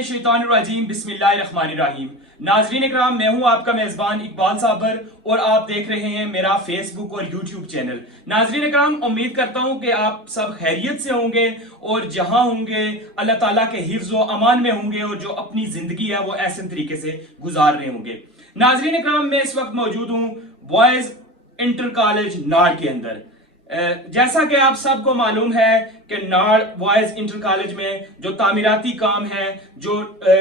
मिनश्शैतानिर्रजीम बिस्मिल्लाहिर्रहमानिर्रहीम। नाज़रीन इकराम, मैं हूं आपका मेज़बान इकबाल साबर और आप देख रहे हैं मेरा फेसबुक और यूट्यूब चैनल। नाज़रीन इकराम, उम्मीद करता हूं कि आप सब खैरियत से होंगे और जहां होंगे अल्लाह ताला के हिफ्ज़ व अमान में होंगे और जो अपनी जिंदगी है वो ऐसे तरीके से गुजार रहे होंगे। नाज़रीन इकराम, मैं इस वक्त मौजूद हूँ बॉयज इंटर कॉलेज नाड़ के अंदर। जैसा कि आप सबको मालूम है कि नाड़ बॉयज इंटर कॉलेज में जो तामीराती काम है, जो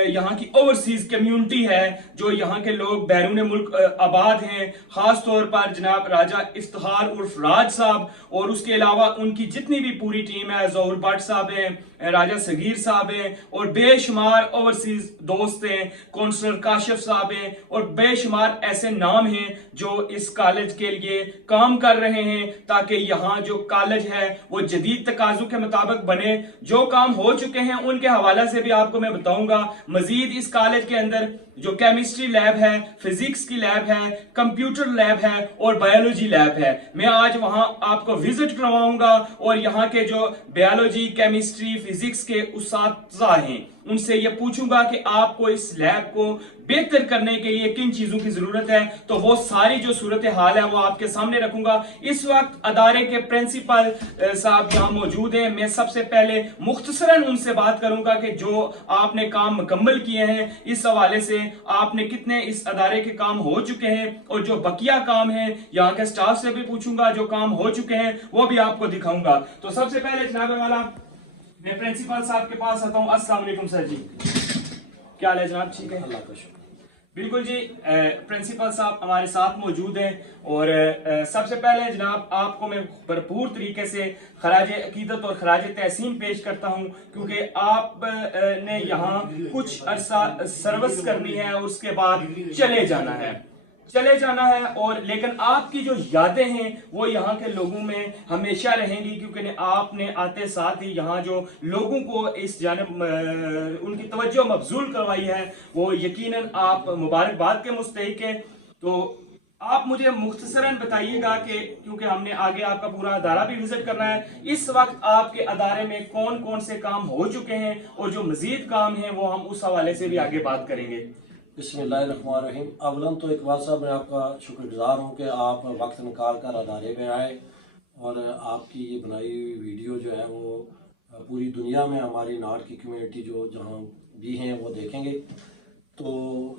यहाँ की ओवरसीज कम्युनिटी है, जो यहाँ के लोग बैरून मुल्क आबाद हैं, खास तौर पर जनाब राजा इफ्तिखार उर्फ राज साहब और उसके अलावा उनकी जितनी भी पूरी टीम है, ज़हूर भट्ट साहब हैं, राजा सगीर साहब हैं और बेशुमार ओवरसीज दोस्त हैं, कौंसलर काशिफ साहब हैं और बेशुमार ऐसे नाम हैं जो इस कॉलेज के लिए काम कर रहे हैं ताकि यहाँ जो कॉलेज है वो जदीद तकाज़ों के मुताबिक बने। जो काम हो चुके हैं उनके हवाले से भी आपको मैं बताऊंगा। मजीद इस कॉलेज के अंदर जो केमिस्ट्री लैब है, फिजिक्स की लैब है, कंप्यूटर लैब है और बायोलॉजी लैब है, मैं आज वहां आपको विजिट करवाऊंगा और यहाँ के जो बायोलॉजी, केमिस्ट्री, फिजिक्स के उस्ताद हैं उनसे ये पूछूंगा कि आपको इस लैब को बेहतर करने के लिए किन चीजों की जरूरत है। तो वो सारी जो सूरत हाल है वो आपके सामने रखूंगा। इस वक्त अदारे के प्रिंसिपल साहब यहाँ मौजूद हैं। मैं सबसे पहले मुख्तसरन उनसे बात करूंगा कि जो आपने काम मुकम्मल किए हैं, इस हवाले से आपने कितने इस अदारे के काम हो चुके हैं और जो बकिया काम है यहाँ के स्टाफ से भी पूछूंगा, जो काम हो चुके हैं वो भी आपको दिखाऊंगा। तो सबसे पहले जनाब वाला मैं प्रिंसिपल साहब के पास आता हूँ। अस्सलाम वालेकुम सर जी, क्या हाल है जनाब? ठीक है, अल्लाह का शुक्र। बिल्कुल जी, प्रिंसिपल साहब हमारे साथ मौजूद हैं और सबसे पहले जनाब आपको मैं भरपूर तरीके से खराज अकीदत और खराज तहसीन पेश करता हूं क्योंकि आप ने यहाँ कुछ अरसा सर्विस करनी है और उसके बाद चले जाना है और लेकिन आपकी जो यादें हैं वो यहाँ के लोगों में हमेशा रहेंगी क्योंकि आपने आते साथ ही यहाँ जो लोगों को इस जानिब उनकी तवज्जो मबजूल करवाई है वो यकीनन आप मुबारकबाद के मुस्तहिक हैं। तो आप मुझे मुख्तसरन बताइएगा कि क्योंकि हमने आगे आपका पूरा अदारा भी विजिट करना है, इस वक्त आपके अदारे में कौन कौन से काम हो चुके हैं और जो मजीद काम हैं वो हम उस हवाले से भी आगे बात करेंगे। बिस्मिल्लाहिर्रहमानिर्रहीम। अवलन तो इकबाल साहब मैं आपका शुक्रगुजार हूँ कि आप वक्त निकाल कर अदारे में आए और आपकी ये बनाई हुई वीडियो जो है वो पूरी दुनिया में हमारी नाड़ की कम्युनिटी जो जहाँ भी हैं वो देखेंगे। तो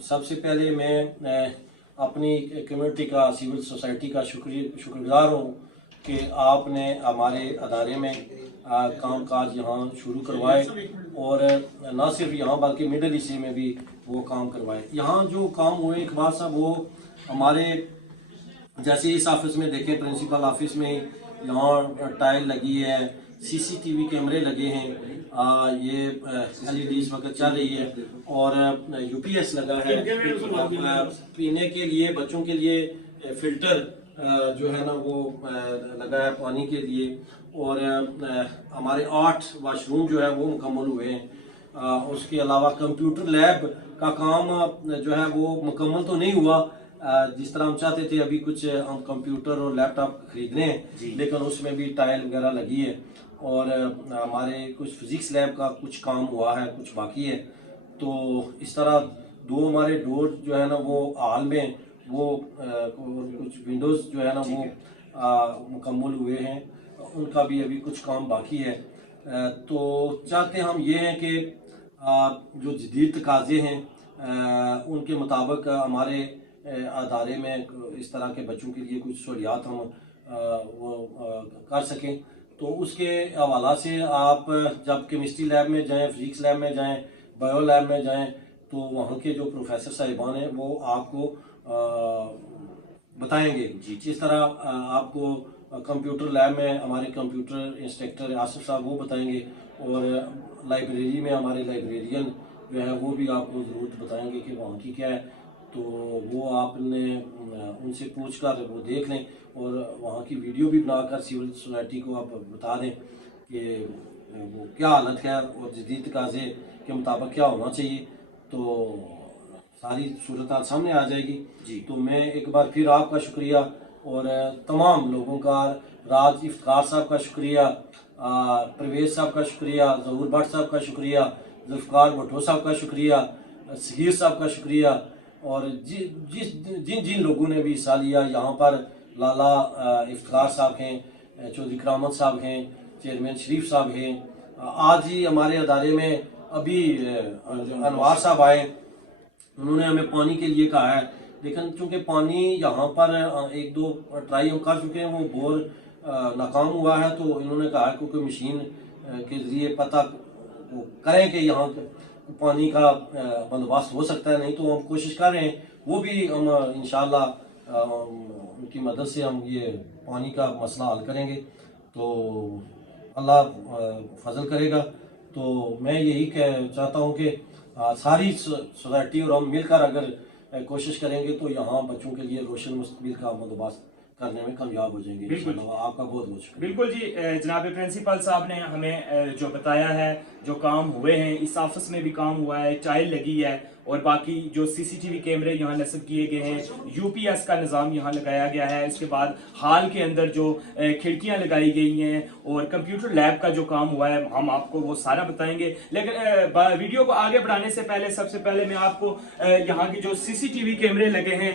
सबसे पहले मैं अपनी कम्युनिटी का, सिविल सोसाइटी का शुक्रगुजार हूँ कि आपने हमारे अदारे में काम काज यहाँ शुरू करवाए और न सिर्फ यहाँ बल्कि मिडल ईस्ट में भी वो काम करवाए। यहाँ जो काम हुए इकबाल साहब वो हमारे जैसे इस ऑफिस में देखें, प्रिंसिपल ऑफिस में यहाँ टाइल लगी है, सीसीटीवी कैमरे लगे हैं, ये एलईडी इस वक्त चल रही है और यूपीएस लगा है, पीने के लिए बच्चों के लिए फिल्टर जो है ना वो लगा है पानी के लिए और हमारे 8 वाशरूम जो है वो मुकम्मल हुए हैं। उसके अलावा कंप्यूटर लैब का काम जो है वो मुकम्मल तो नहीं हुआ जिस तरह हम चाहते थे। अभी कुछ हम कंप्यूटर और लैपटॉप खरीदने हैं लेकिन उसमें भी टाइल वगैरह लगी है और हमारे कुछ फिजिक्स लैब का कुछ काम हुआ है, कुछ बाकी है। तो इस तरह 2 हमारे डोर जो है ना वो हाल में वो कुछ विंडोज़ जो है ना वो मुकम्मल हुए हैं, उनका भी अभी कुछ काम बाकी है। तो चाहते हम ये हैं कि जो जदीद तकाज़े हैं उनके मुताबिक हमारे अदारे में इस तरह के बच्चों के लिए कुछ सहूलियात हम वो कर सकें। तो उसके हवाला से आप जब केमिस्ट्री लैब में जाएं, फिजिक्स लैब में जाएं, बायो लैब में जाएं तो वहाँ के जो प्रोफेसर साहिबान हैं वो आपको बताएंगे। जिस तरह आपको कंप्यूटर लैब में हमारे कंप्यूटर इंस्ट्रक्टर आसिफ साहब वो बताएंगे और लाइब्रेरी में हमारे लाइब्रेरियन जो है वो भी आपको ज़रूर बताएंगे कि वहाँ की क्या है। तो वो आपने उनसे पूछ कर वो देख लें और वहाँ की वीडियो भी बनाकर सिविल सोसाइटी को आप बता दें कि वो क्या हालत है और जदीद तकाज़े के मुताबिक क्या होना चाहिए। तो सारी सूरत हाल सामने आ जाएगी जी। तो मैं एक बार फिर आपका शुक्रिया और तमाम लोगों का, राज इफ्तिखार साहब का शुक्रिया, परवेज साहब का शुक्रिया, ज़हूर भट्ट साहब का शुक्रिया, जुल्फ़िकार भुट्टो साहब का शुक्रिया, सगीर साहब का शुक्रिया, और जिन जिन लोगों ने भी हिस्सा लिया। यहाँ पर लाला इफ्तिखार साहब हैं, चौधरी करामत साहब हैं, चेयरमैन शरीफ साहब हैं। आज ही हमारे अदारे में अभी अनवार साहब आए, उन्होंने हमें पानी के लिए कहा है, लेकिन चूँकि पानी यहाँ पर एक दो ट्राई हम कर चुके हैं, वो बोर नाकाम हुआ है, तो इन्होंने कहा कि कोई मशीन के ज़रिए पता करें कि यहाँ पानी का बंदोबस्त हो सकता है। नहीं तो हम कोशिश कर रहे हैं, वो भी हम इंशाअल्लाह उनकी मदद से हम ये पानी का मसला हल करेंगे, तो अल्लाह फजल करेगा। तो मैं यही चाहता हूँ कि सारी सोसाइटी और हम मिलकर अगर कोशिश करेंगे तो यहाँ बच्चों के लिए रोशन मुस्तकबिल का बंदोबस्त करने में कामयाब हो जाएंगे। आपका बहुत बहुत शुक्रिया। बिल्कुल जी, जनाब प्रिंसिपल साहब ने हमें जो बताया है, जो काम हुए हैं, इस ऑफिस में भी काम हुआ है, टाइल लगी है, और बाकी जो सीसीटीवी कैमरे यहाँ नस्ब किए गए हैं, यूपीएस का निज़ाम यहाँ लगाया गया है। इसके बाद हाल के अंदर जो खिड़कियाँ लगाई गई हैं और कंप्यूटर लैब का जो काम हुआ है, हम आपको वो सारा बताएंगे। लेकिन वीडियो को आगे बढ़ाने से पहले सबसे पहले मैं आपको यहाँ के जो सीसीटीवी कैमरे लगे हैं,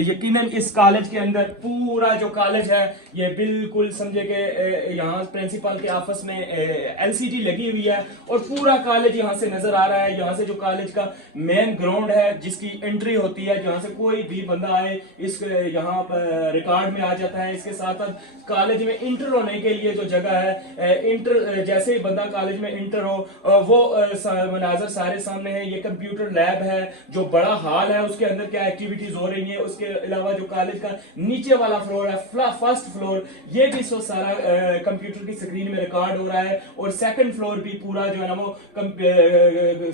यकीनन इस कॉलेज के अंदर पूरा जो कॉलेज है ये बिल्कुल समझे कि यहाँ प्रिंसिपल के ऑफिस में एलसीडी लगी हुई है और पूरा कॉलेज यहाँ से नजर आ रहा है। यहाँ से जो कॉलेज का मेन ग्राउंड है, जिसकी एंट्री होती है, जहाँ से कोई भी बंदा आए इस यहाँ पर रिकॉर्ड में आ जाता है। इसके साथ साथ कॉलेज में इंटर होने के लिए जो जगह है, इंटर जैसे ही बंदा कॉलेज में इंटर हो वो मनाजर सारे सामने है। ये कंप्यूटर लैब है, जो बड़ा हॉल है, उसके अंदर क्या एक्टिविटीज हो रही है। उसके अलावा जो कॉलेज का नीचे वाला फ्लोर है, फर्स्ट फ्लोर, ये भी सो सारा कंप्यूटर की स्क्रीन में रिकॉर्ड हो रहा है, और सेकंड फ्लोर भी पूरा जो है ना वो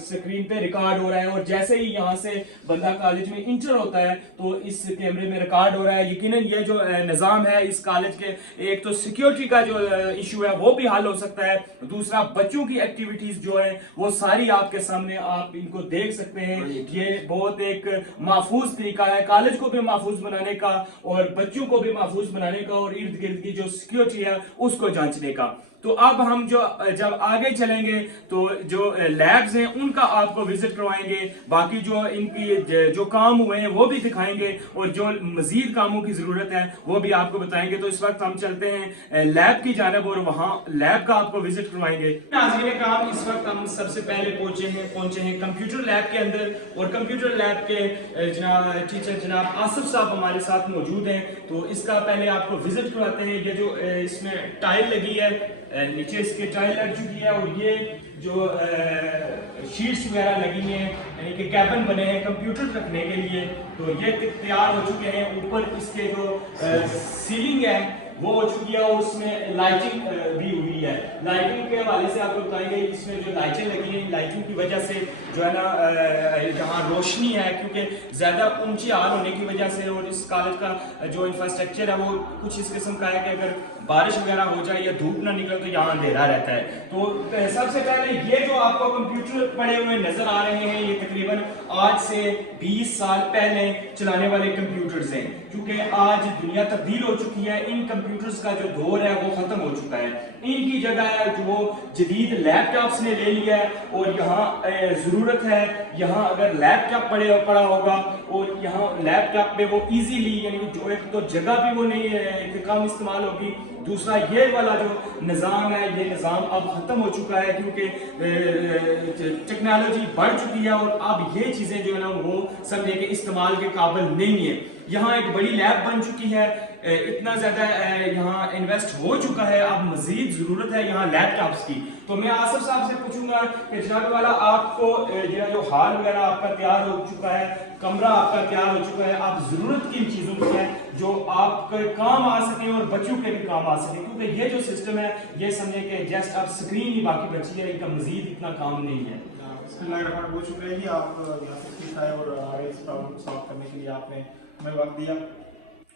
स्क्रीन पे रिकॉर्ड हो रहा है। और जैसे ही यहाँ से बंदा कॉलेज में इंटर होता है तो इस कैमरे में रिकॉर्ड हो रहा है। यकीनन ये जो निज़ाम है इस कॉलेज के, एक तो सिक्योरिटी का जो इशू है वो भी हल हो सकता है, दूसरा बच्चों की एक्टिविटीज जो है वो सारी आपके सामने, आप इनको देख सकते हैं। ये बहुत एक महफूज तरीका है कॉलेज को भी महफूज बनाने का और बच्चों को भी महफूज बनाने का और इर्द गिर्द की जो सिक्योरिटी है उसको जांचने का। तो अब हम जब आगे चलेंगे तो जो लैब्स हैं उनका आपको विजिट करवाएंगे, बाकी जो इनकी जो काम हुए हैं वो भी दिखाएंगे, और जो मजीद कामों की जरूरत है वो भी आपको बताएंगे। तो इस वक्त हम चलते हैं लैब की जानब और वहाँ लैब का आपको विजिट करवाएंगे। नाज़रीन काम, इस वक्त हम सबसे पहले पहुंचे हैं कंप्यूटर लैब के अंदर, और कंप्यूटर लैब के टीचर जनाब आसिफ साहब हमारे साथ मौजूद हैं। तो इसका पहले आपको विजिट करवाते हैं। ये जो इसमें टाइल लगी है, नीचे इसके टाइल लग चुकी है, और ये जो शीट्स वगैरह लगी हैं, यानी कि कैबिन बने हैं कंप्यूटर रखने के लिए, तो ये तैयार हो चुके हैं। ऊपर इसके जो सीलिंग है वो हो चुकी है, और उसमें लाइटिंग भी हुई है। लाइटिंग के हवाले से आपको बताएंगे, इसमें जो लाइटें लगी हैं, लाइटिंग की वजह से जो है ना यहाँ रोशनी है, क्योंकि ज़्यादा ऊंची हाल होने की वजह से, और इस कॉलेज का जो इंफ्रास्ट्रक्चर है वो कुछ इस किस्म का है कि अगर बारिश वगैरह हो जाए या धूप ना निकले तो यहाँ अंधेरा रहता है। तो सबसे पहले ये जो आपको कंप्यूटर पड़े हुए नजर आ रहे हैं, ये तकरीबन आज से 20 साल पहले चलाने वाले कंप्यूटर्स हैं, क्योंकि आज दुनिया तब्दील हो चुकी है। इन कंप्यूटर्स का जो दौर है वो खत्म हो चुका है। इनकी जगह है जो वो जदीद लैपटॉप्स ने ले लिया है, और यहाँ जरूरत है, यहाँ अगर लैपटॉप पड़ा होगा और यहाँ लैपटॉप पे वो इजीली, यानी जो एक तो जगह भी वो नहीं कम इस्तेमाल होगी, दूसरा ये वाला जो निज़ाम है ये निज़ाम अब ख़त्म हो चुका है, क्योंकि टेक्नोलॉजी बढ़ चुकी है और अब ये चीज़ें जो है ना वो समझे कि इस्तेमाल के काबिल नहीं है। यहाँ एक बड़ी लैब बन चुकी है, इतना ज़्यादा यहाँ इन्वेस्ट हो चुका है, अब मज़ीद ज़रूरत है यहाँ लैपटॉप्स की। तो मैं आसिफ साहब से पूछूंगा कि जनाब वाला आपको जो हॉल वगैरह आपका तैयार हो चुका है, कमरा आपका तैयार हो चुका है, आप ज़रूरत किन चीज़ों की है जो आपके काम आ सके और बच्चों के भी काम आ सके, क्योंकि ये जो सिस्टम है ये समझे कि जस्ट अब स्क्रीन ही बाकी बची है, इनका मज़ीद इतना काम नहीं है। बहुत शुक्रिया जी, आप यहाँ से आए और हमारे इस प्रॉब्लम सॉल्व करने के लिए आपने हमें वक्त दिया।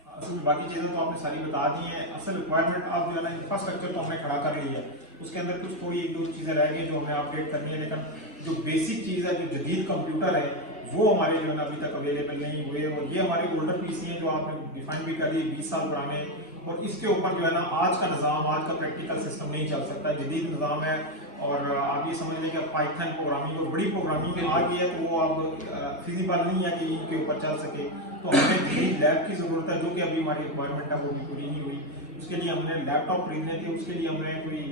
असल में बाकी चीज़ें तो आपने सारी बता दी हैं। असल रिक्वायरमेंट आप जो है ना इंफ्रास्ट्रक्चर तो हमने खड़ा कर लिया है, उसके अंदर कुछ थोड़ी एक दो चीज़ें रह गई जो हमें अपडेट करनी है, लेकिन जो बेसिक चीज़ है, जो जदीद कंप्यूटर है वो हमारे जो है ना अभी तक अवेलेबल नहीं हुए। और ये हमारे ओल्डर पीसी हैं जो आपने डिफाइन भी कर दिए 20 साल पुराने, और इसके ऊपर जो है ना आज का निज़ाम, आज का प्रैक्टिकल सिस्टम नहीं चल सकता। जदीद निज़ाम है, और आप ये समझ लें कि पाइथन प्रोग्रामिंग और बड़ी प्रोग्रामिंग आ गई है, तो वो अब फिजिबल नहीं है कि इनके ऊपर चल सके। तो हमें जदीद लैब की ज़रूरत है, जो कि अभी हमारी रिक्वायरमेंट है वो भी पूरी नहीं हुई। उसके लिए हमने लैपटॉप खरीदने थे, उसके लिए हमने कोई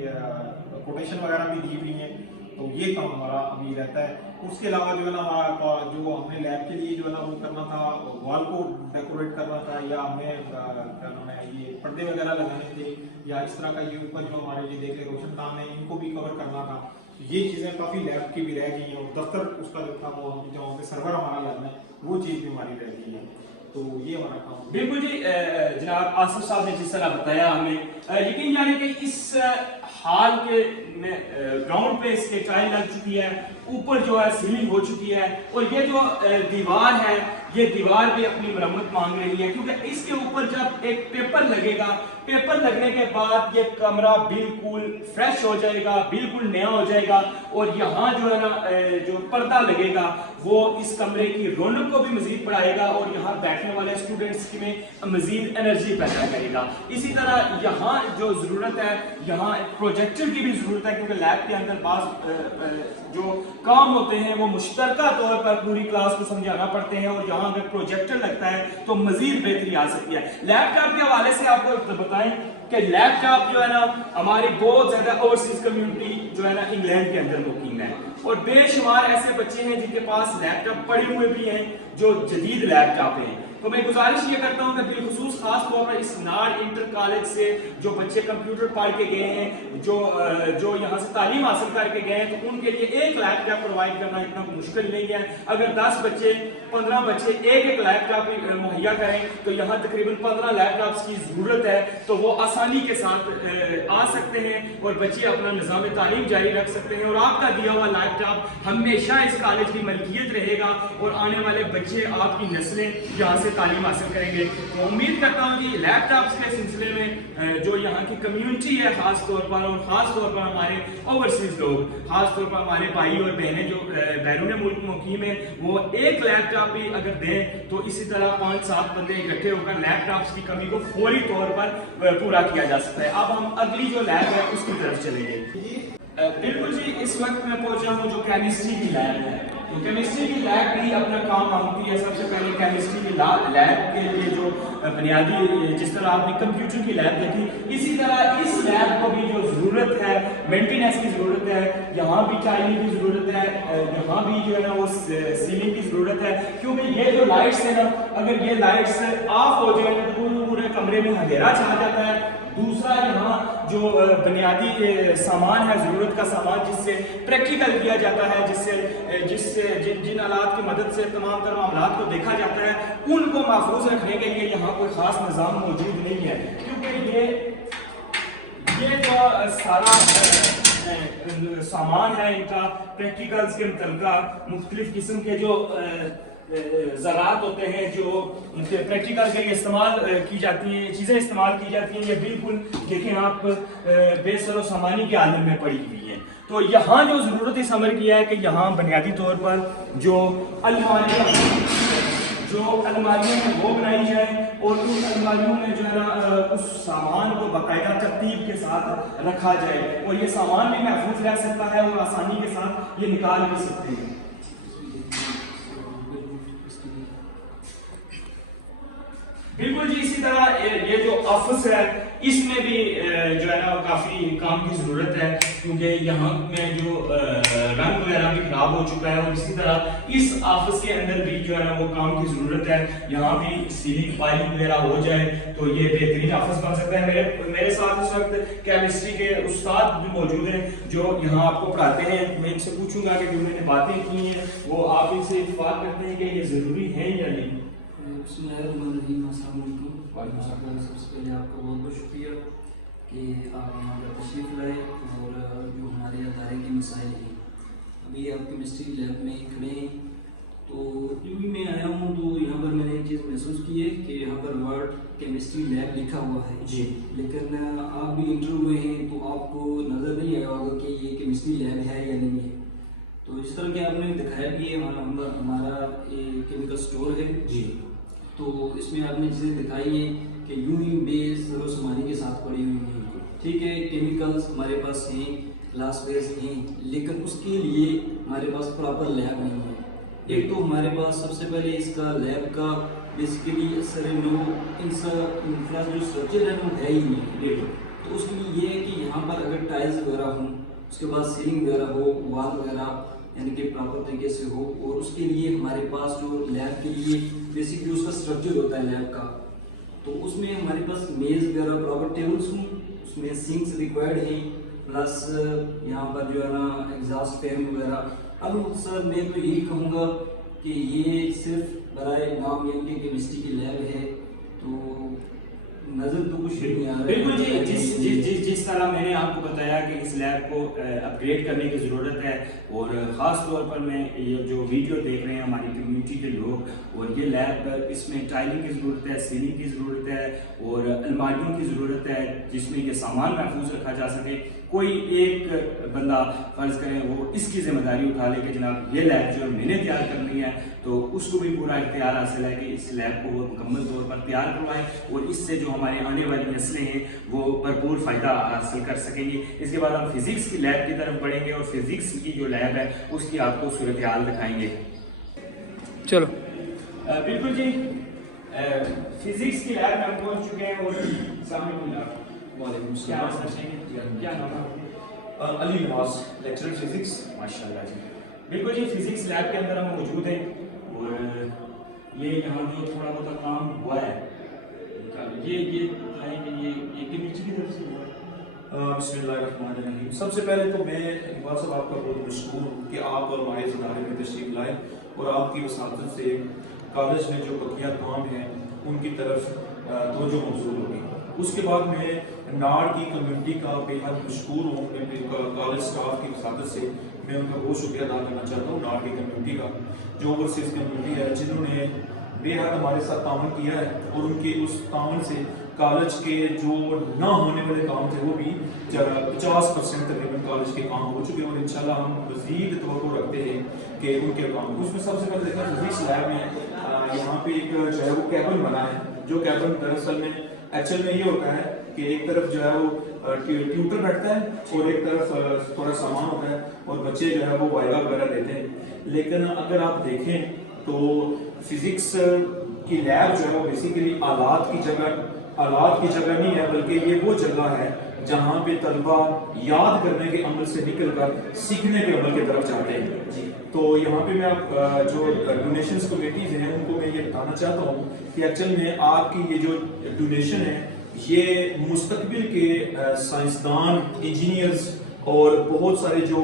कोटेशन वगैरह भी दी हुई है, तो ये काम हमारा अभी रहता है। उसके अलावा जो है ना हमारा जो हमने लैब के लिए जो है ना वो करना था, वॉल को डेकोरेट करना था, या हमें क्या नाम है ये पर्दे वगैरह लगाने थे, या इस तरह का ये ऊपर जो हमारे ये देख ले रोशनदान है इनको भी कवर करना था। ये चीज़ें काफ़ी लैब की भी रह गई हैं, और दफ्तर उसका जो था वो जहाँ पे सर्वर हमारा लैब में वो चीज़ भी हमारी रह गई है। तो ये हमारा काम। बिल्कुल जी, जनाब आसिफ साहब ने जिस तरह बताया हमें, यकीन जाने कि इस हाल के ग्राउंड पे इसके टाइल लग चुकी है, ऊपर जो है सीलिंग हो चुकी है, और ये जो दीवार है ये दीवार भी अपनी मरम्मत मांग रही है, क्योंकि इसके ऊपर जब एक पेपर लगेगा, पेपर लगने के बाद ये कमरा बिल्कुल फ्रेश हो जाएगा, बिल्कुल नया हो जाएगा, और यहाँ जो है ना जो पर्दा लगेगा वो इस कमरे की रौनक को भी मजीद बढ़ाएगा, और यहाँ बैठने वाले स्टूडेंट्स में मजीद एनर्जी पैदा करेगा। इसी तरह यहाँ जो ज़रूरत है, यहाँ प्रोजेक्टर की भी ज़रूरत है, क्योंकि लैब के अंदर बाज़ जो काम होते हैं वो मुश्तरका तौर पर पूरी क्लास को समझाना पड़ते हैं, और यहाँ अगर प्रोजेक्टर लगता है तो मजीद बेहतरी आ सकती है। लैपटॉप के हवाले से आपको बताएं कि लैपटॉप जो है ना हमारी बहुत ज्यादा ओवरसीज कम्युनिटी जो है ना इंग्लैंड के अंदर मुकीम है, और बेशुमार ऐसे बच्चे हैं जिनके पास लैपटॉप पड़े हुए भी हैं जो जदीद लैपटॉप हैं। तो मैं गुजारिश ये करता हूँ कि बिलखुसूस खास तौर पर इस नाड़ इंटर कॉलेज से जो बच्चे कंप्यूटर पढ़ के गए हैं, जो यहाँ से तालीम हासिल करके गए हैं, तो उनके लिए एक लैपटॉप प्रोवाइड करना इतना मुश्किल नहीं है। अगर 10 बच्चे 15 बच्चे एक लैपटॉप मुहैया करें तो यहाँ तकरीबन 15 लैपटॉप्स की ज़रूरत है, तो वो आसानी के साथ आ सकते हैं और बच्चे अपना निज़ाम तालीम जारी रख सकते हैं, और आपका दिया हुआ लैपटॉप हमेशा इस कॉलेज की मलकियत रहेगा, और आने वाले बच्चे आपकी नस्लें यहाँ से तालीम हासिल करेंगे। तो उम्मीद करता हूँ कि लैपटॉप्स के सिलसिले में जो यहाँ की कम्युनिटी है खास तौर पर, और ख़ास तौर पर हमारे ओवरसीज लोग, खास तौर पर हमारे भाई और बहनें जो बैरून मुल्क मुकीम है, वो एक लैपटॉप भी अगर दें तो इसी तरह 5-7 बंदे इकट्ठे होकर लैपटॉप्स की कमी को फौरी तौर पर पूरा किया जा सकता है। अब हम अगली जो लैब है उसकी तरफ चलेंगे। बिल्कुल जी, इस वक्त मैं पहुंचा हूँ जो केमिस्ट्री की लैब है। तो केमिस्ट्री की लैब भी अपना काम मांगती है। सबसे पहले केमिस्ट्री की लैब के लिए जो बुनियादी, जिस तरह आपने कंप्यूटर की लैब देखी, इसी तरह इस लैब को भी जो ज़रूरत है, मेंटेनेंस की ज़रूरत है, यहाँ भी टाइलिंग की ज़रूरत है, यहाँ भी जो है ना वो सीलिंग की ज़रूरत है, क्योंकि ये जो लाइट्स है ना, अगर ये लाइट्स ऑफ हो जाए तो पूरे कमरे में अंधेरा छा जाता है। दूसरा, यहाँ जो बुनियादी सामान है, ज़रूरत का सामान जिससे प्रैक्टिकल किया जाता है, जिससे जिन आलात की मदद से तमाम तरह मामलात को देखा जाता है, उनको महफूज रखने के लिए यहाँ कोई ख़ास निज़ाम मौजूद नहीं है, क्योंकि ये जो सारा सामान है इनका प्रैक्टिकल्स के मुतल्लिक़ मुख्तलिफ किस्म के जो ज़रात होते हैं जो प्रैक्टिकल के लिए इस्तेमाल की जाती हैं, चीज़ें इस्तेमाल की जाती हैं, ये बिल्कुल देखें आप बेसरो सामानी के आलम में पड़ी हुई हैं। तो यहाँ जो ज़रूरत इस अमर की है कि यहाँ बुनियादी तौर पर जो अलमारियाँ में वो बनाई जाए, और उन अलमारियों में जो है ना उस सामान को बाकायदा तरतीब के साथ रखा जाए, और ये सामान भी महफूज रह सकता है और आसानी के साथ ये निकाल भी सकते हैं। बिल्कुल जी, इसी तरह ये जो ऑफिस है इसमें भी जो है ना काफ़ी काम की ज़रूरत है, क्योंकि यहाँ में जो रंग वगैरह भी ख़राब हो चुका है, और इसी तरह इस ऑफिस के अंदर भी जो है ना वो काम की ज़रूरत है। यहाँ भी सीलिंग पाइलिंग वगैरह हो जाए तो ये बेहतरीन ऑफिस बन सकता है। मेरे साथ इस वक्त केमिस्ट्री के उस्ताद भी मौजूद हैं जो यहाँ आपको पढ़ाते हैं। मैं इनसे पूछूंगा कि जो उन्होंने बातें की हैं वो आप इनसे इत्तेफाक करते हैं कि ये ज़रूरी है या नहीं। सबसे पहले आपका बहुत बहुत शुक्रिया कि आप यहाँ पर तशरीफ़ लाए, और जो हमारे अदारे के मसाइल हैं, अभी आप केमिस्ट्री लैब में खड़े हैं, तो जो भी मैं आया हूँ तो यहाँ पर मैंने एक चीज़ महसूस की है कि यहाँ पर वर्ड केमिस्ट्री लैब लिखा हुआ है जी, लेकिन आप भी इंटर हुए हैं तो आपको नज़र नहीं आया होगा कि ये केमिस्ट्री लैब है या नहीं है। तो इस तरह के आपने दिखाया भी है, हमारा केमिकल स्टोर है जी, तो इसमें आपने चीज़ें दिखाई हैं कि यूं ही बेस सामानी के साथ पड़ी हुई हैं। ठीक है, केमिकल्स हमारे पास हैं, क्लास बेस हैं, लेकिन उसके लिए हमारे पास प्रॉपर लैब नहीं है। एक तो हमारे पास सबसे पहले इसका लैब का बेसिकली सर नो इंफ्रा जो स्ट्रक्चर है वो है ही नहीं। तो उसके लिए ये है कि यहाँ पर अगर टाइल्स वगैरह हों, उसके बाद सीलिंग वगैरह हो, वॉल वगैरह यानी कि प्रॉपर तरीके से हो, और उसके लिए हमारे पास जो लैब के लिए बेसिकली उसका स्ट्रक्चर होता है लैब का, तो उसमें हमारे पास मेज वगैरह प्रॉपर टेबल्स हों, उसमें सिंक्स रिक्वायर्ड हैं, प्लस यहाँ पर जो है ना एग्जॉस्ट फैन वगैरह। अब सर मैं तो यही कहूँगा कि ये सिर्फ बराए नाम यानी कि केमिस्ट्री की लैब है, तो नजर तो कुछ नहीं आ रहा है। बिल्कुल जी, जिस तरह मैंने आपको बताया कि इस लैब को अपग्रेड करने की ज़रूरत है, और ख़ास तौर पर मैं ये जो वीडियो देख रहे हैं हमारी कम्युनिटी के लोग, और ये लैब इसमें टाइलिंग की ज़रूरत है, सीलिंग की ज़रूरत है, और अलमारियों की ज़रूरत है जिसमें ये सामान महफूज रखा जा सके। कोई एक बंदा फ़र्ज़ करें वो इसकी जिम्मेदारी उठा ले कि जनाब ये लैब जो मैंने तैयार करनी है, तो उसको भी पूरा इख्तियार हासिल है कि इस लैब को वो मुकम्मल तौर पर तैयार करवाएं, और इससे जो हमारे आने वाली नस्लें हैं वो भरपूर फ़ायदा हासिल कर सकेंगी। इसके बाद हम फिज़िक्स की लैब की तरफ बढ़ेंगे, और फिज़िक्स की जो लैब है उसकी आपको सूरत हाल दिखाएंगे। चलो बिल्कुल जी, फिज़िक्स की लैब में हम पहुँच चुके हैं, और सामने क्या नाम है? Ali Nawaz, lecturer physics. माशाल्लाह जी, बिल्कुल जी, फिजिक्स लैब के अंदर हम मौजूद हैं, और ये यहाँ जो थोड़ा बहुत काम हुआ है ये नीचे की तरफ से हुआ है। बिस्मिल्लाहिर्रहमानिर्रहीम। सबसे पहले तो मैं इकबाल साहब आपका बहुत मशहूर हूँ कि आप हमारे इस इदारे में तशरीफ लाए, और आपकी वसातत से कॉलेज में जो बकिया काम हैं उनकी तरफ तवज्जो मौजूद होगी। उसके बाद मैं नाड़ की कम्युनिटी का बेहद मशहूर हूँ, कॉलेज स्टाफ की वसातत से मैं उनका बहुत शुक्रिया अदा करना चाहता हूँ। नाड़ की कम्युनिटी का जो ओवरसीज कम्युनिटी है, जिन्होंने बेहद हमारे साथ ताउन किया है, और उनके उस ताउन से कॉलेज के जो ना होने वाले काम थे वो भी 50% तकरीबन कॉलेज के काम हो चुके हैं, और इंशाल्लाह हम मज़ीद तवक्को रखते हैं कि उनके काम। उसमें सबसे पहले देखा फिजिक्स लैब में यहाँ पे एक जो है वो कैबिन बना है, जो कैबिन दरअसल में एक्चुअल में ये होता है कि एक तरफ जो है वो ट्यूटर बैठता है, और एक तरफ थोड़ा सामान होता है, और बच्चे जो है वो वाइवा वगैरह देते हैं। लेकिन अगर आप देखें तो फिजिक्स की लैब जो है वो बेसिकली आलात की जगह नहीं है, बल्कि ये वो जगह है जहाँ पे तलबा याद करने के अमल से निकलकर सीखने के अमल की तरफ जाते हैं। तो यहाँ पे मैं आप जो डोनेशंस कमेटीज हैं उनको मैं ये बताना चाहता हूँ कि एक्चुअल में आपकी ये जो डोनेशन है ये मुस्तकबिल के साइंसदान, इंजीनियर्स और बहुत सारे जो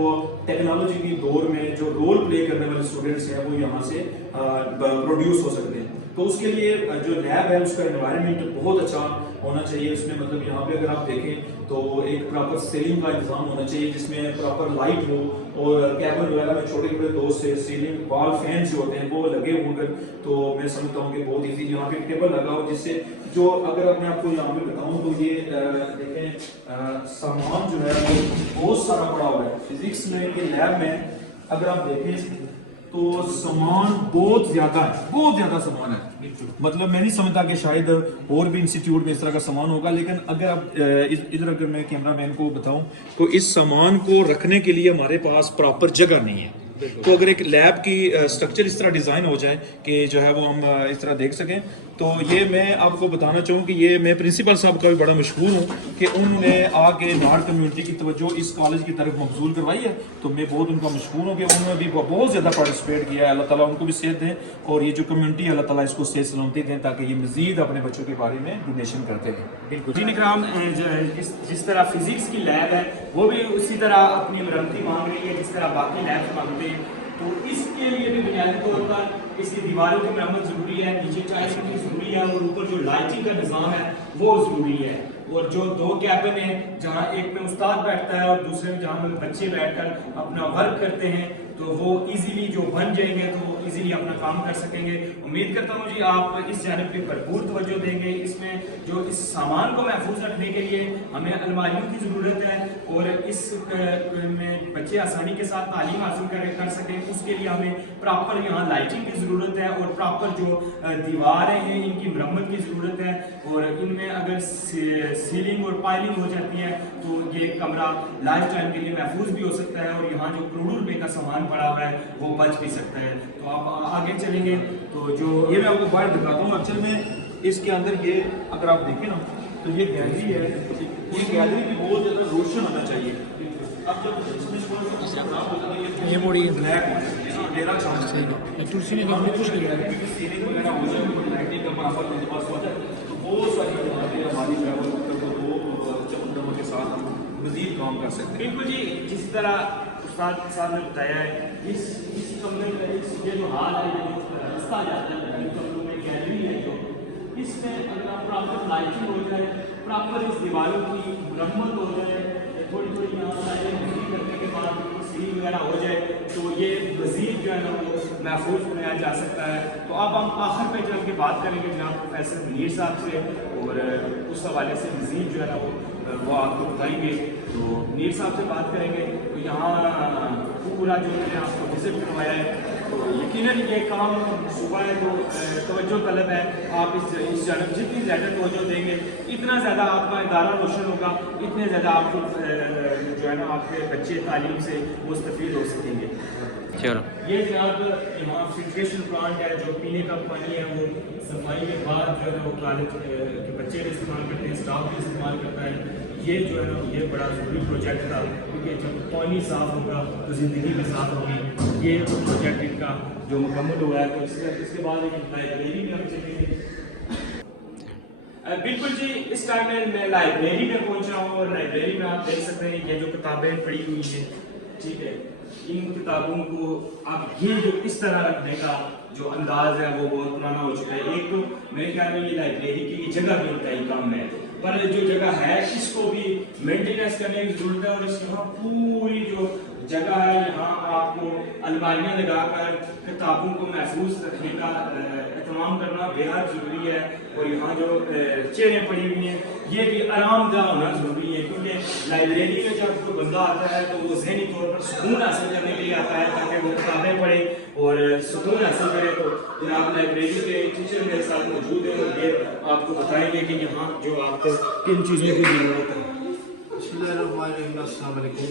टेक्नोलॉजी की दौर में जो रोल प्ले करने वाले स्टूडेंट्स हैं वो यहाँ से प्रोड्यूस हो सकते हैं। तो उसके लिए जो लैब है उसका एनवायरनमेंट बहुत अच्छा होना चाहिए। उसमें मतलब यहाँ पे अगर आप देखें तो एक प्रॉपर सीलिंग का इंतजाम होना चाहिए जिसमें प्रॉपर लाइट हो, और कैबिन वगैरह में छोटे छोटे दो से सीलिंग वॉल फैन जो होते हैं वो लगे होंगे, तो मैं समझता हूँ कि बहुत ईजी। यहाँ पे टेबल लगा हो जिससे जो अगर मैं आपको यहाँ पे बताऊँ तो ये देखें सामान जो है वो बहुत सारा पड़ा हुआ है। फिजिक्स में के लैब में अगर आप देखें तो सामान बहुत ज्यादा सामान है। मतलब मैं नहीं समझता कि शायद और भी इंस्टीट्यूट में इस तरह का सामान होगा, लेकिन अगर आप इधर अगर मैं कैमरामैन को बताऊं तो इस सामान को रखने के लिए हमारे पास प्रॉपर जगह नहीं है। तो अगर एक लैब की स्ट्रक्चर इस तरह डिज़ाइन हो जाए कि जो है वो हम इस तरह देख सकें, तो ये मैं आपको बताना चाहूँ कि ये मैं प्रिंसिपल साहब का भी बड़ा मशहूर हूँ कि उन्होंने आके नाड़ कम्युनिटी की तवज्जो इस कॉलेज की तरफ मबजूल करवाई है। तो मैं बहुत उनका मशहूर हूँ कि उन्होंने भी बहुत ज़्यादा पार्टिसिपेट किया है। अल्लाह ताला उनको भी सेहत दें, और ये जो कम्युनिटी है अल्लाह ताला इसको सेहत सलामती दें ताकि ये मज़ीद अपने बच्चों के बारे में डोनेशन करते हैं। बिल्कुल जी निकराम, जिस तरह फिजिक्स की लैब है वो भी उसी तरह अपनी मरम्मती मांग रही है जिस तरह बाकी लैब मांगते हैं। तो इसके लिए भी बुनियादी तौर पर इसकी दीवारों की मरम्मत ज़रूरी है, नीचे टाइल्स की ज़रूरी है, और ऊपर जो लाइटिंग का निज़ाम है वो ज़रूरी है। और जो दो कैबिन हैं जहाँ एक में उस्ताद बैठता है और दूसरे में जहाँ में बच्चे बैठकर अपना वर्क करते हैं, तो वो इजीली जो बन जाएंगे तो वो इजीली अपना काम कर सकेंगे। उम्मीद करता हूँ जी आप इस जानब पे भरपूर तवज्जो देंगे। इसमें जो इस सामान को महफूज रखने के लिए हमें अलमारियों की ज़रूरत है और इस में बच्चे आसानी के साथ तालीम हासिल कर सकें, उसके लिए हमें प्रॉपर यहाँ लाइटिंग की ज़रूरत है और प्रॉपर जो दीवारें हैं इनकी मरम्मत की ज़रूरत है। और इनमें अगर सीलिंग और पाइलिंग हो जाती है तो ये कमरा लाइफ टाइम के लिए महफूज भी हो सकता है और यहाँ जो करोड़ों रुपए का सामान पड़ा हुआ है वो बच भी सकता है। तो आप आगे चलेंगे तो जो ये मैं आपको बाहर दिखाता हूँ। अक्सर में इसके अंदर ये अगर आप देखें ना तो ये गैलरी है, ये गैलरी भी बहुत ज़्यादा रोशन होना चाहिए। अब जब इसमें थोड़ा सा खराब हो जाता है ये मोड़ी ब्लैक मेरा चांस सही है। तुलसी ने काम कुछ किया है। सीलिंग वगैरह हो जाए, लाइटिंग का बराबर बंदोबस्त हो जाए तो बहुत सारी हमारी ट्रैवल चमकदमों के साथ हम मज़ीद काम कर सकते हैं। बिल्कुल जी, जिस तरह उस्ताद साहब ने बताया है इस कमरे का ये जो हाल है, ये जो रास्ता जाता है इन कमरों में गैलरी है जो इसमें अगर प्रॉपर लाइटिंग हो जाए, प्रॉपर इस दीवारों की मरम्मत हो जाए, थोड़ी थोड़ी यहाँ साइडें ढकी करने के बाद सीलिंग वगैरह हो जाए तो ये मज़ीद जो है ना वो महफूज बनाया जा सकता है। तो अब हम आखिर में चल के बात करेंगे जनाब प्रोफेसर मुनीर साहब से और उस हवाले से मज़ीद जो है ना वो आपको बताएंगे। तो मुनीर साहब से बात करेंगे तो यहाँ पूरा जो मैंने आपको विजिट करवाया है तो यकीनन ये काम सुबह है तो तवज्जो तलब है। आप इस जानब जितनी ज़्यादा तवज्जो देंगे इतना ज़्यादा आपका इदारा रोशन होगा, इतने ज़्यादा आपको जो है ना आपके बच्चे तालीम से मुस्तफ़ीद हो सकेंगे। चलो ये जनाब यहाँ फिल्ट्रेशन प्लांट है, जो पीने का पानी है वो सफाई के बाद जो है वो कॉलेज के बच्चे भी इस्तेमाल करते हैं, स्टाफ भी इस्तेमाल करता है। ये जो है ना ये बड़ा ज़रूरी प्रोजेक्ट था क्योंकि जब पानी साफ़ होगा तो ज़िंदगी भी साफ़ होगी। ये प्रोजेक्ट इनका जो मुकम्मल हुआ है तो इसके बाद एक लाइब्रेरी भी हम चलेंगे। बिल्कुल जी, इस टाइम में मैं लाइब्रेरी में पहुंच रहा हूँ और लाइब्रेरी में आप देख सकते हैं ये जो किताबें पड़ी हुई हैं, ठीक है, इन किताबों को अब ये जो इस तरह रखने का जो अंदाज है वो बहुत पुराना हो चुका है। एक तो मेरे ख्याल में ये लाइब्रेरी की जगह भी इंतहाई कम है, पर जो जगह है इसको भी मेंटेनेंस करने की जरूरत है और इस यहाँ पूरी जो जगह है यहाँ आपको अलमारियाँ लगाकर किताबों को महफूज रखने का एहतमाम करना बेहद ज़रूरी है। और यहाँ जो चेयरें पड़ी हुई हैं ये भी आरामदाह होना ज़रूरी है क्योंकि लाइब्रेरी में जब कोई बंदा आता है तो वो ज़हनी तौर पर सुकून हासिल करने के लिए आता है ताकि वो किताबें पढ़े और सुकून हासिल करे। तो जनाब लाइब्रेरी के टीचर मेरे साथ मौजूद हैं और ये आपको बताएंगे कि यहाँ जो आपको किन चीज़ों की ज़रूरत है। अस्सलाम वालेकुम,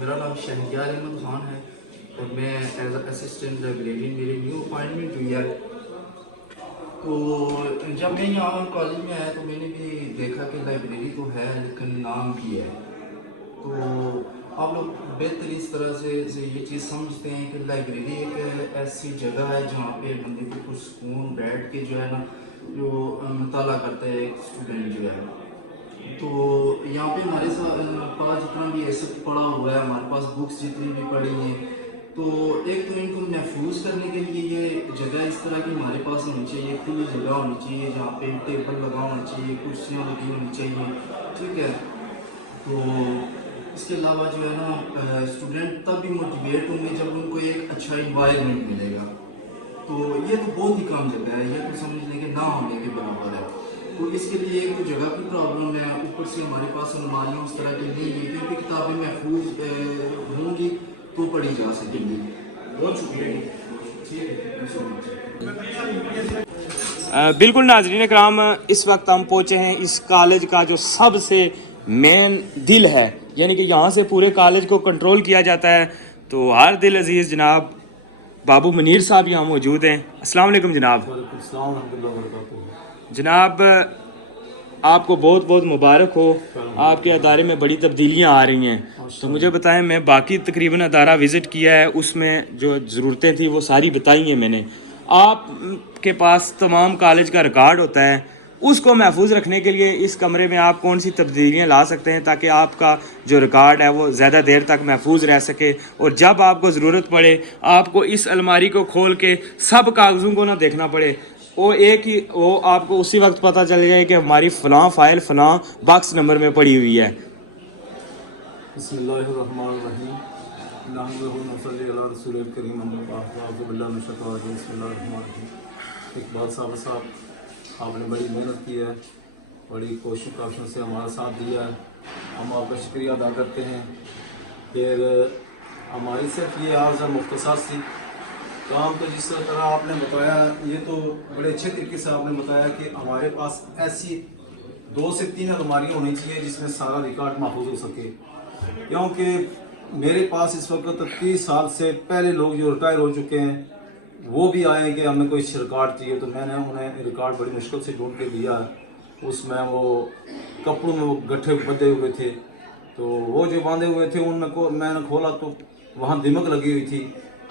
मेरा नाम शहनयार अहमद खान है और मैं एज असिस्टेंट लाइब्रेरियन मेरी न्यू अपॉइंटमेंट हुई है। तो जब मैं यहाँ कॉलेज में आया तो मैंने भी देखा कि लाइब्रेरी तो है लेकिन नाम की है। तो आप लोग बेहतर इस तरह से ये चीज़ समझते हैं कि लाइब्रेरी एक ऐसी जगह है जहाँ पे बंदे को कुछ सुकून बैठ के जो है ना जो मुताला करता है एक स्टूडेंट जो है। तो यहाँ पे हमारे पास जितना भी ऐसा पड़ा हुआ है, हमारे पास बुक्स जितनी भी पड़ी हैं, तो एक तो इनको महफूज करने के लिए ये जगह इस तरह की हमारे पास होनी चाहिए, खुली जगह होनी चाहिए जहाँ पे टेबल लगा होना चाहिए, कुर्सियाँ लगी होनी चाहिए, ठीक है। तो इसके अलावा जो है ना स्टूडेंट तब भी मोटिवेट होंगे जब उनको एक अच्छा इन्वायरमेंट मिलेगा। तो ये तो बहुत ही कम जगह है, ये तो समझ लें कि ना होने के बराबर है। तो इसके लिए एक तो जगह की प्रॉब्लम है, ऊपर से हमारे पास अलमारियाँ उस तरह की नहीं है क्योंकि किताबें महफूज होंगी तो पढ़ी जा सकेंगी। बहुत शुक्रिया। बिल्कुल नाज़रीन कराम, इस वक्त हम पहुँचे हैं इस कॉलेज का जो सबसे मेन दिल है, यानी कि यहाँ से पूरे कॉलेज को कंट्रोल किया जाता है। तो हर दिल अजीज़ जनाब बाबू मुनीर साहब यहाँ मौजूद हैं। अस्सलाम वालेकुम जनाब। जनाब आपको बहुत बहुत मुबारक हो, आपके अदारे में बड़ी तब्दीलियाँ आ रही हैं। तो मुझे बताएं, मैं बाकी तकरीबन अदारा विज़िट किया है उसमें जो ज़रूरतें थी वो सारी बताई हैं मैंने। आपके पास तमाम कॉलेज का रिकॉर्ड होता है, उसको महफूज रखने के लिए इस कमरे में आप कौन सी तब्दीलियाँ ला सकते हैं ताकि आपका जो रिकॉर्ड है वो ज़्यादा देर तक महफूज रह सके और जब आपको ज़रूरत पड़े आपको इस अलमारी को खोल के सब कागज़ों को ना देखना पड़े, वो आपको उसी वक्त पता चल जाए कि हमारी फ़लाँ फ़ाइल फ़लाँ बॉक्स नंबर में पड़ी हुई है। बिस्मिल्लाहिर्रहमानिर्रहीम। इकबाल साहब आपने बड़ी मेहनत की है, बड़ी कोशिश काशिश से हमारा साथ दिया है, हम आपका शुक्रिया अदा करते हैं। फिर हमारी सिर्फ ये अर्ज़ है मुख्तसर सी काम, तो जिस तरह आपने बताया ये तो बड़े अच्छे तरीके से आपने बताया कि हमारे पास ऐसी 2 से 3 अलमारियाँ होनी चाहिए जिसमें सारा रिकॉर्ड महफूज हो सके, क्योंकि मेरे पास इस वक्त 30 साल से पहले लोग जो रिटायर हो चुके हैं वो भी आए कि हमें कोई रिकॉर्ड चाहिए, तो मैंने उन्हें रिकॉर्ड बड़ी मुश्किल से ढूंढ के दिया। उसमें वो कपड़ों में वो गट्ठे बंधे हुए थे, तो वो जो बांधे हुए थे उनमें को मैंने खोला तो वहाँ दीमक लगी हुई थी।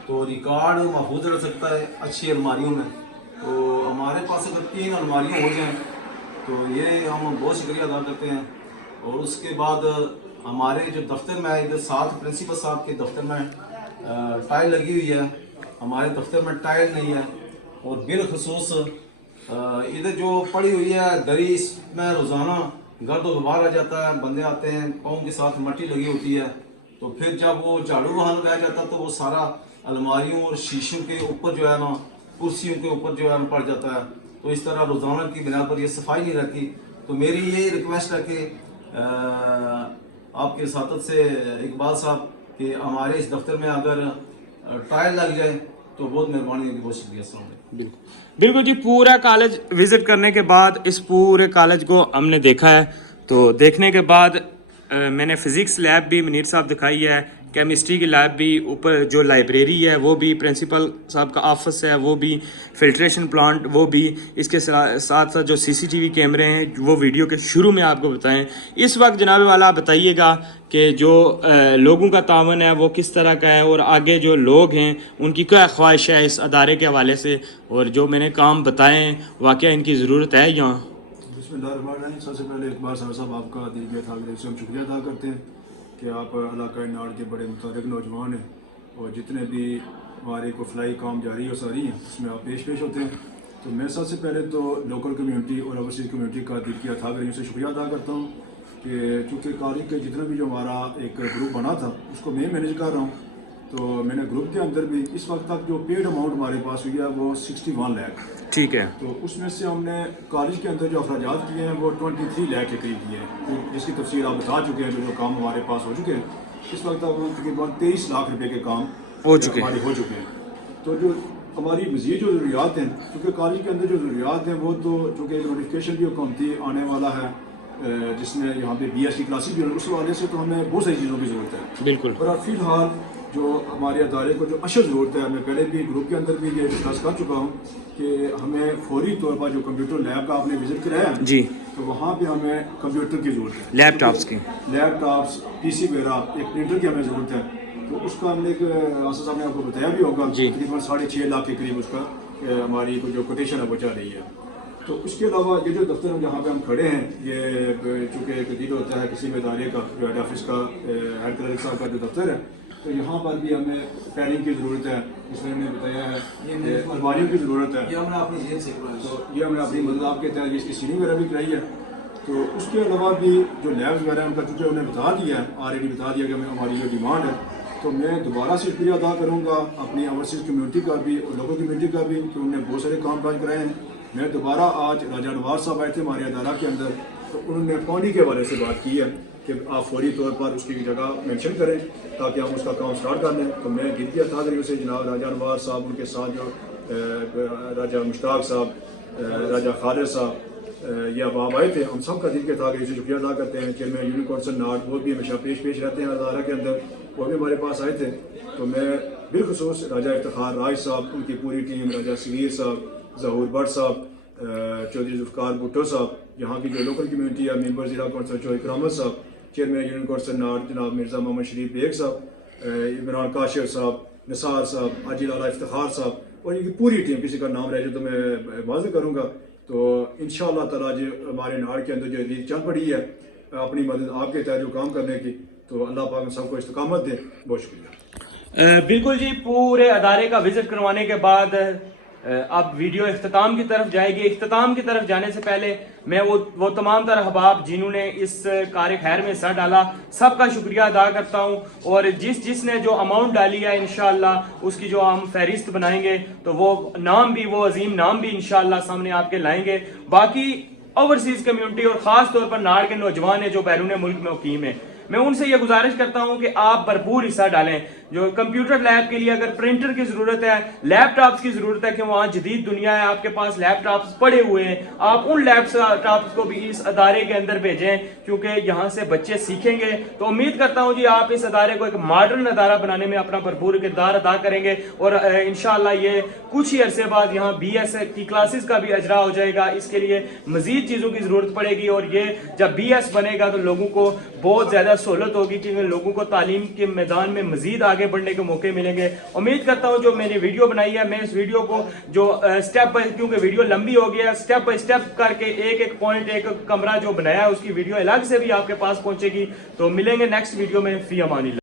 तो रिकॉर्ड महफूज रह सकता है अच्छी अलमारियों में, तो हमारे पास अगर 3 अलमारियाँ हो जाएँ तो ये हम बहुत शुक्रिया अदा करते हैं। और उसके बाद हमारे जो दफ्तर में इधर साथ प्रिंसिपल साहब के दफ्तर में टाइल लगी हुई है, हमारे दफ्तर में टाइल नहीं है। और बिलखसूस इधर जो पड़ी हुई है दरी, इसमें रोज़ाना गर्द गुबार आ जाता है, बंदे आते हैं पाँव के साथ मट्टी लगी होती है, तो फिर जब वो झाड़ू वहाँ लगाया जाता है तो वो सारा अलमारियों और शीशों के ऊपर जो है ना, कुर्सियों के ऊपर जो है ना पड़ जाता है। तो इस तरह रोज़ाना की बिना पर ये सफाई नहीं रहती। तो मेरी यही रिक्वेस्ट है कि आपके साथ से इकबाल साहब कि हमारे इस दफ्तर में अगर टाइल लग जाए तो बहुत मेहरबानी होगी। बहुत शुक्रिया। बिल्कुल जी, पूरा कॉलेज विजिट करने के बाद इस पूरे कॉलेज को हमने देखा है। तो देखने के बाद मैंने फ़िज़िक्स लैब भी मुनीर साहब दिखाई है, केमिस्ट्री की लैब भी, ऊपर जो लाइब्रेरी है वो भी, प्रिंसिपल साहब का ऑफिस है वो भी, फिल्ट्रेशन प्लांट वो भी, इसके साथ साथ जो सीसीटीवी कैमरे हैं वो वीडियो के शुरू में आपको बताएं। इस वक्त जनाब वाला आप बताइएगा कि जो लोगों का तावन है वो किस तरह का है और आगे जो लोग हैं उनकी क्या ख्वाहिश है इस अदारे के हवाले से, और जो मैंने काम बताए हैं वाकई इनकी ज़रूरत है यहाँ। बिस्मिल्लाहिर्रहमानिर्रहीम। सबसे पहले इकबाल साहब आपका दिल के ठाकरे से हम शुक्रिया अदा करते हैं कि आप इलाका नाड़ के बड़े मुतारिक नौजवान हैं और जितने भी हमारे को फलाई काम जारी और सारी हैं उसमें आप पेश होते हैं। तो मैं सबसे पहले तो लोकल कम्यूनिटी और ओवरसीज कम्यूनिटी का दिल के ठाकरे से शुक्रिया अदा करता हूँ कि चूँकि कॉलेज के जितना भी जो हमारा एक ग्रुप बना था उसको मैं मैनेज कर रहा हूँ। तो मैंने ग्रुप के अंदर भी इस वक्त तक जो पेड अमाउंट हमारे पास हुई है वो 61 लाख। ठीक है। तो उसमें से हमने कॉलेज के अंदर जो अखराजात किए हैं वो 23 लाख के करीब किए हैं, तो जिसकी तफसील आप बता चुके हैं। जो काम हमारे पास हो चुके हैं इस वक्त तकरीबन 23 लाख रुपए के काम हो चुके हैं। तो जो हमारी मज़ीद जो ज़रूरियात हैं, क्योंकि कॉलेज के अंदर जो ज़रूरियात हैं वो तो चूँकि नोटिफिकेशन भी हुकूमती आने वाला है जिसमें यहाँ पे BS की क्लासेस भी हैं, उस वाले से तो हमें बहुत सारी चीज़ों की ज़रूरत है। बिल्कुल। और फ़िलहाल जो हमारे अदारे को जो अशद ज़रूरत है, मैं पहले भी ग्रुप के अंदर भी ये डिस्कस कर चुका हूँ कि हमें फौरी तौर पर जो कंप्यूटर लैब का आपने विजिट कराया जी, तो वहाँ पे हमें कंप्यूटर की ज़रूरत है, लैपटॉप्स PC वगैरह, एक प्रिंटर की हमें ज़रूरत है। तो उसका हमने एक आसिफ साहब ने आपको बताया भी होगा तकरीबन 6.5 लाख के करीब उसका हमारी जो कोटेशन है वो चल रही है। तो उसके अलावा ये जो दफ्तर जहाँ पे हम खड़े हैं ये चूँकि एक डील होता है किसी भी इदारे का, जो हेड ऑफिस का हेड क्लर्क साहब का जो दफ्तर है, तो यहाँ पर भी हमें प्लानिंग की ज़रूरत है, इसलिए हमने बताया है अलमारियों की ज़रूरत है। ये हमने अपनी जेब से तो ये हमने अपनी मतलब आपके तहत इसकी सीलिंग वगैरह भी कराई है। तो उसके अलावा भी जो लैब्स वगैरह उनका चूँकि उन्हें बता दिया है, ऑलरेडी बता दिया कि हमारी जो डिमांड है, तो मैं दोबारा से शुक्रिया अदा करूँगा अपनी ओवरसीज़ कम्यूनिटी का भी और लोकल कम्यूनिटी का भी कि उन्होंने बहुत सारे काम काज कराए हैं। मैं दोबारा आज राजा नवाज साहब आए थे हमारे अदारा के अंदर, तो उन्होंने पानी के हवाले से बात की है कि आप फौरी तौर पर उसकी जगह मेंशन करें ताकि हम उसका काम स्टार्ट कर लें। तो मैं गिनती था से जनाब राजा नवाज साहब, उनके साथ जो राजा मुश्ताक साहब, राजा खालिद साहब, ये अब आप आए थे, हम सब का दिल के था से शुक्रिया अदा करते हैं। चेयरमैन यूनियन काउंसिल नाट वो भी हमेशा पेश रहते हैं अदारा के अंदर, वो भी हमारे पास आए थे। तो मैं बिलखसूस राजा इफ्तिखार राज साहब, उनकी पूरी टीम, राजा सगीर साहब, ज़हूर भट्ट साहब, चौधरी जुल्फ़िकार भुट्टो साहब, यहाँ की जो लोकल कम्यूनिटी है, मेंबर ज़िला कौंसल चौधरी करामत साहब, चेयरमैन यूनियन काउंसिल नाट जनाब मिर्ज़ा मोहम्मद शरीफ बेग साहब, इमरान काशिफ साहब, निसार साहब, हाजी लाला इफ्तिखार साहब और इनकी पूरी टीम, किसी का नाम रह जाए तो मैं वाज़ेह करूँगा। तो इंशाअल्लाह ताला जो हमारे नाड़ के अंदर जो रीत चल पड़ी है अपनी मदद आपके तहत जो काम करने की, तो अल्लाह पाक सबको इस्तकामत दे। बहुत शुक्रिया। बिल्कुल जी, पूरे अदारे का विजिट करवाने के बाद अब वीडियो इख्तिताम की तरफ जाएगी। इख्तिताम की तरफ जाने से पहले मैं वो तमाम तरह अहबाब जिन्होंने इस कार खैर में हिस्सा डाला, सबका शुक्रिया अदा करता हूँ। और जिसने जो अमाउंट डाली है, इंशाअल्लाह उसकी जो हम फहरिस्त बनाएंगे तो वो नाम भी, वो अजीम नाम भी इंशाअल्लाह सामने आपके लाएंगे। बाकी ओवरसीज कम्युनिटी और ख़ास तौर पर नाड़ के नौजवान है जो बैरून मुल्क में मुकीम है, मैं उनसे ये गुजारिश करता हूं कि आप भरपूर हिस्सा डालें। जो कंप्यूटर लैब के लिए अगर प्रिंटर की जरूरत है, लैपटॉप्स की जरूरत है, कि वहाँ जदीद दुनिया है, आपके पास लैपटॉप्स पड़े हुए हैं, आप उन लैपटॉप्स को भी इस अदारे के अंदर भेजें, क्योंकि यहाँ से बच्चे सीखेंगे। तो उम्मीद करता हूँ जी आप इस अदारे को एक मॉडर्न अदारा बनाने में अपना भरपूर किरदार अदा करेंगे और इंशाअल्लाह ये कुछ ही अरसे बाद यहाँ BS की क्लासेस का भी अजरा हो जाएगा। इसके लिए मजीद चीज़ों की जरूरत पड़ेगी और ये जब BS बनेगा तो लोगों को बहुत ज़्यादा सहूलत होगी, क्योंकि लोगों को तालीम के मैदान में मजीद आगे बढ़ने के मौके मिलेंगे। उम्मीद करता हूं जो मैंने वीडियो बनाई है, मैं इस वीडियो को जो स्टेप बाय, क्योंकि वीडियो लंबी हो गया, स्टेप बाय स्टेप करके एक एक पॉइंट, एक कमरा जो बनाया है उसकी वीडियो अलग से भी आपके पास पहुंचेगी। तो मिलेंगे नेक्स्ट वीडियो में। फी अमानिल्लाह।